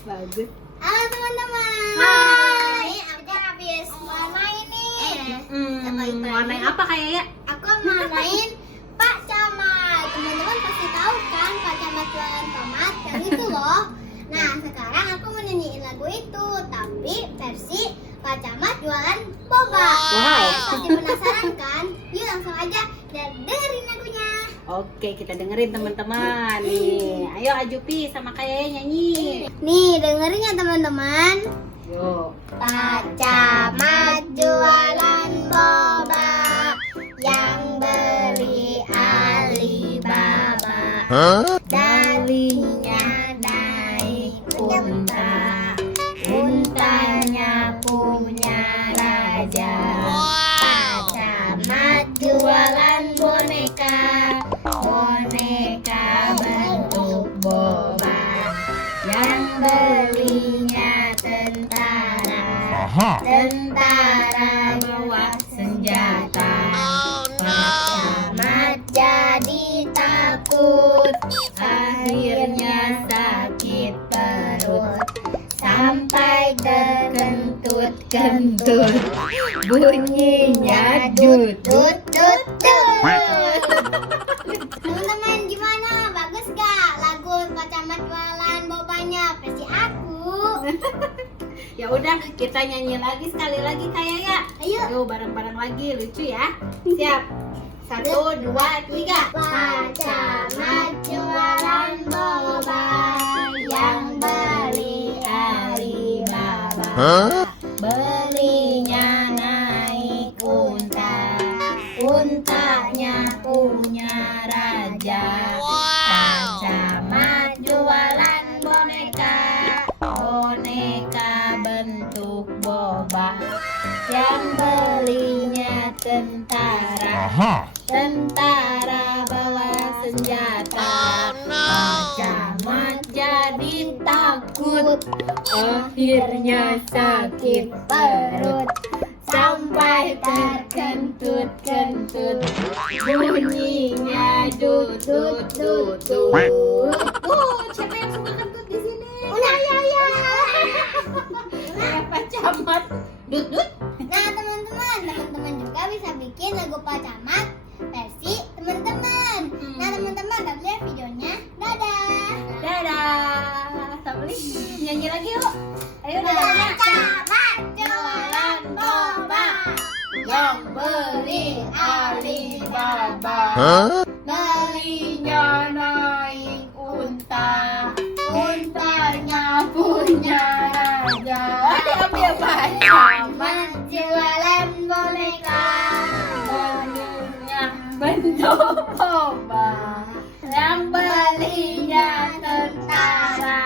Bagus. Halo teman-teman. Hai. Aku habis warna ini. Warna apa kayak ya? Aku mau main Pak Camat. Teman-teman pasti tahu kan Pak Camat jualan tomat yang itu loh. Nah sekarang aku mau nyanyiin lagu itu, tapi versi Pak Camat jualan boba. Wow. Pasti penasaran kan? Yuk langsung aja dan dengerin lagunya. Oke, kita dengerin teman-teman. Nih, ayo Ajupi sama kayak nyanyi. Nih dengerin ya teman-teman. Yuk. Pak Camat jualan boba, yang beli Alibaba. Dalinya naik unta, untanya punya raja. Pak Camat jualan boneka, boneka bentuk boba, yang belinya tentara, tentara bawa senjata. Pak Camat jadi takut, akhirnya sakit perut, sampai terkentut-kentut, bunyinya dut dut dut dut. Teman-teman gimana? Bagus gak lagu Pak Camat jualan bobanya versi aku? Ya udah, kita nyanyi lagi sekali lagi kayak ya. Ayo. Yuk bareng-bareng lagi, lucu ya. Siap. 1, 2, 3. Pak Camat jualan boba, yang beli Alibaba. Belinya naik unta, untanya punya raja. Pak Camat jualan boneka, boneka bentuk boba, yang belinya tentara, tentara bawa senjata. Pak Camat jadi takut, akhirnya sakit perut, sampai terkentut-kentut, bunyinya dut dut dut dut. Siapa yang suka kentut di sini? Ya. Kayak Pak Camat. Dut. Nah teman-teman juga bisa bikin lagu Pak Camat versi teman-teman. Nah teman-teman udah lihat videonya. Dadah. Dadah. Sampai nyanyi lagi yuk. Ayo Pak dadah. Camat jualan boba, Yang beli Alibaba, belinya naik unta, untanya punya raja. Ambil Pak Camat jualan boneka, boneka bentuk boba, yang belinya tentara,